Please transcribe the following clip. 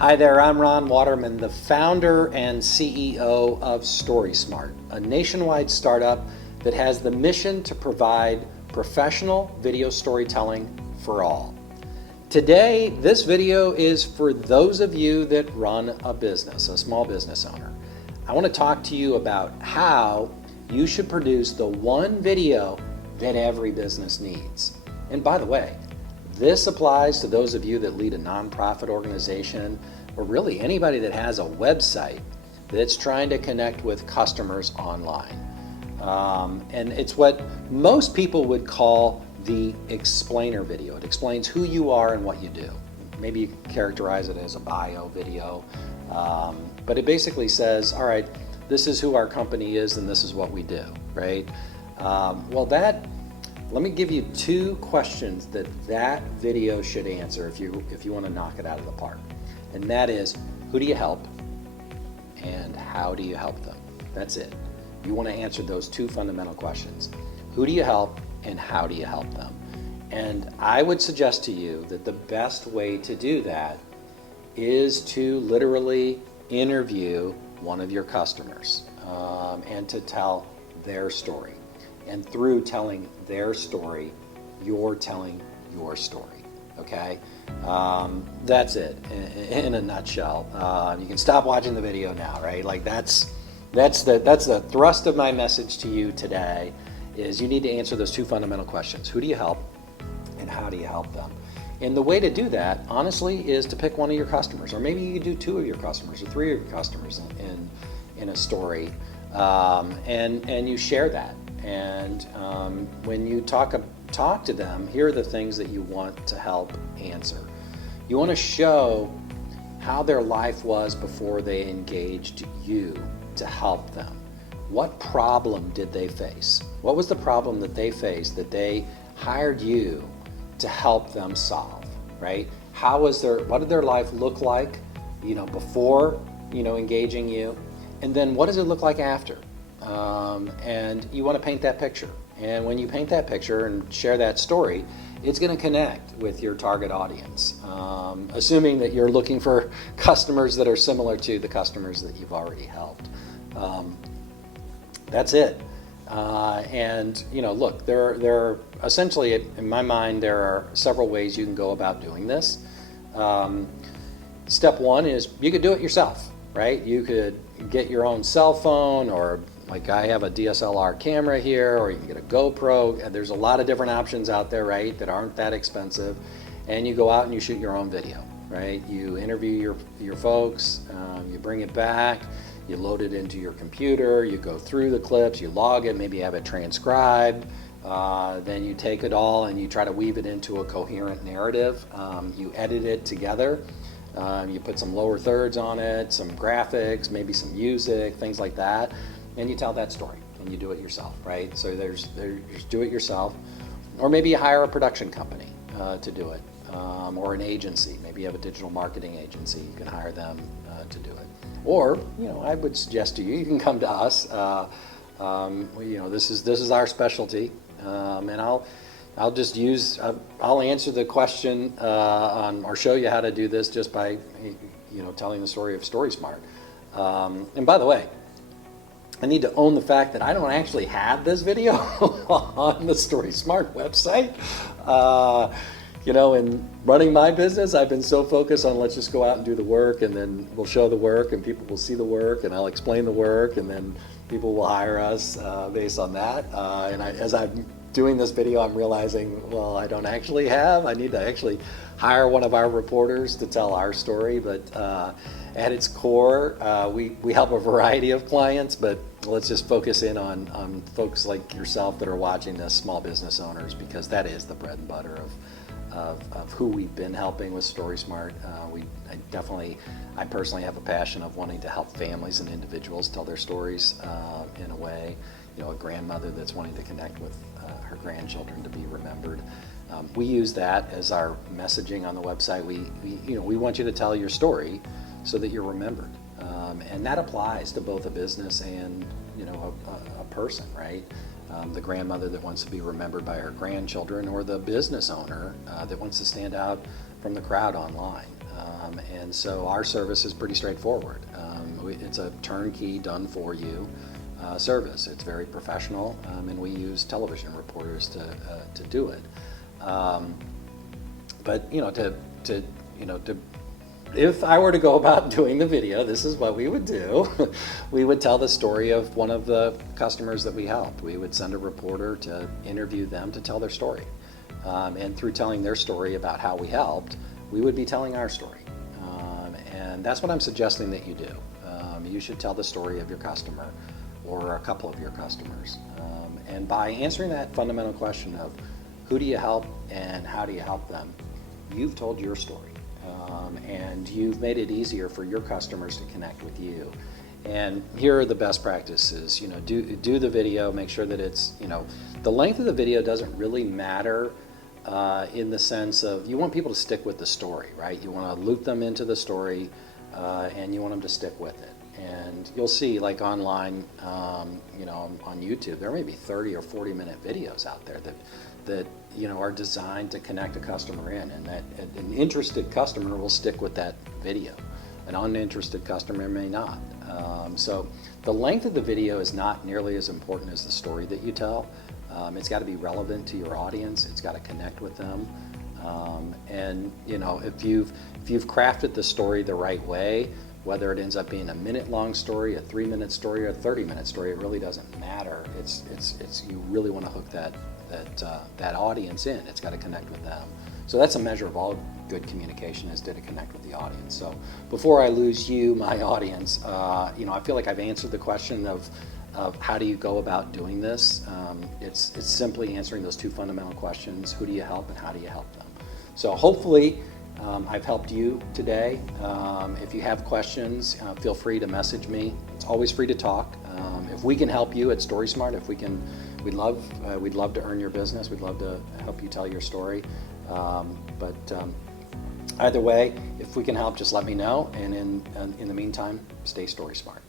Hi there, I'm Ron Watermon, the founder and CEO of STORYSMART, a nationwide startup that has the mission to provide professional video storytelling for all. Today, this video is for those of you that run a business, a small business owner. I want to talk to you about how you should produce the one video that every business needs. And by the way, this applies to those of you that lead a nonprofit organization or really anybody that has a website that's trying to connect with customers online. And it's what most people would call the explainer video. It explains who you are and what you do. Maybe you characterize it as a bio video, but it basically says, all right, this is who our company is and this is what we do, right? Let me give you two questions that video should answer if you want to knock it out of the park. And that is, who do you help and how do you help them? That's it. You want to answer those two fundamental questions. Who do you help and how do you help them? And I would suggest to you that the best way to do that is to literally interview one of your customers and to tell their story. And through telling their story, you're telling your story, okay? That's it in a nutshell. You can stop watching the video now, right? Like that's the thrust of my message to you today is you need to answer those two fundamental questions. Who do you help and how do you help them? And the way to do that, honestly, is to pick one of your customers, or maybe you could do two of your customers or three of your customers in a story, and you share that. And when you talk to them, here are the things that you want to help answer. You want to show how their life was before they engaged you to help them. What problem did they face? What was the problem that they faced that they hired you to help them solve, right? What did their life look like, before, engaging you? And then what does it look like after? And you want to paint that picture. And when you paint that picture and share that story, it's going to connect with your target audience, assuming that you're looking for customers that are similar to the customers that you've already helped. That's it. And look, there are essentially, in my mind, there are several ways you can go about doing this. Step one is you could do it yourself, right? You could get your own cell phone, or like I have a DSLR camera here, or you can get a GoPro. There's a lot of different options out there, right, that aren't that expensive. And you go out and you shoot your own video, right? You interview your folks, you bring it back, you load it into your computer, you go through the clips, you log it, maybe have it transcribed, then you take it all and you try to weave it into a coherent narrative. You edit it together. You put some lower thirds on it, some graphics, maybe some music, things like that, and you tell that story, and you do it yourself, right? So there's do it yourself, or maybe you hire a production company to do it, or an agency. Maybe you have a digital marketing agency. You can hire them to do it. Or, I would suggest to you, you can come to us. This is our specialty, and I'll answer the question or show you how to do this just by, telling the story of STORYSMART. And by the way, I need to own the fact that I don't actually have this video on the STORYSMART website. In running my business, I've been so focused on let's just go out and do the work, and then we'll show the work, and people will see the work, and I'll explain the work, and then people will hire us based on that. As I'm doing this video, I'm realizing, well, I don't actually have. I need to actually hire one of our reporters to tell our story. But at its core, we help a variety of clients, but let's just focus in on folks like yourself that are watching this, small business owners, because that is the bread and butter of who we've been helping with STORYSMART. I personally have a passion of wanting to help families and individuals tell their stories in a way. A grandmother that's wanting to connect with her grandchildren to be remembered. We use that as our messaging on the website. We want you to tell your story so that you're remembered, and that applies to both a business and a person, right? The grandmother that wants to be remembered by her grandchildren, or the business owner that wants to stand out from the crowd online. And so our service is pretty straightforward. It's a turnkey, done for you service. It's very professional, and we use television reporters to do it. But if I were to go about doing the video, this is what we would do. We would tell the story of one of the customers that we helped. We would send a reporter to interview them to tell their story. And through telling their story about how we helped, we would be telling our story. And that's what I'm suggesting that you do. You should tell the story of your customer or a couple of your customers. And by answering that fundamental question of who do you help and how do you help them, you've told your story. And you've made it easier for your customers to connect with you. And here are the best practices. Do the video, make sure that it's, the length of the video doesn't really matter in the sense of you want people to stick with the story, right? You want to loop them into the story and you want them to stick with it. And you'll see, like online, on YouTube, there may be 30 or 40-minute videos out there that are designed to connect a customer in, and that an interested customer will stick with that video. An uninterested customer may not. So the length of the video is not nearly as important as the story that you tell. It's got to be relevant to your audience. It's got to connect with them. And if you've crafted the story the right way, whether it ends up being a minute-long story, a 3-minute story, or a 30-minute story, it really doesn't matter. It's you really want to hook that audience in. It's got to connect with them. So that's a measure of all good communication, is did it connect with the audience. So before I lose you, my audience, I feel like I've answered the question of how do you go about doing this. It's simply answering those two fundamental questions: who do you help and how do you help them? So hopefully I've helped you today. If you have questions, feel free to message me. It's always free to talk. If we can help you at StorySmart, we'd love to earn your business. We'd love to help you tell your story. But either way, if we can help, just let me know. And in the meantime, stay StorySmart.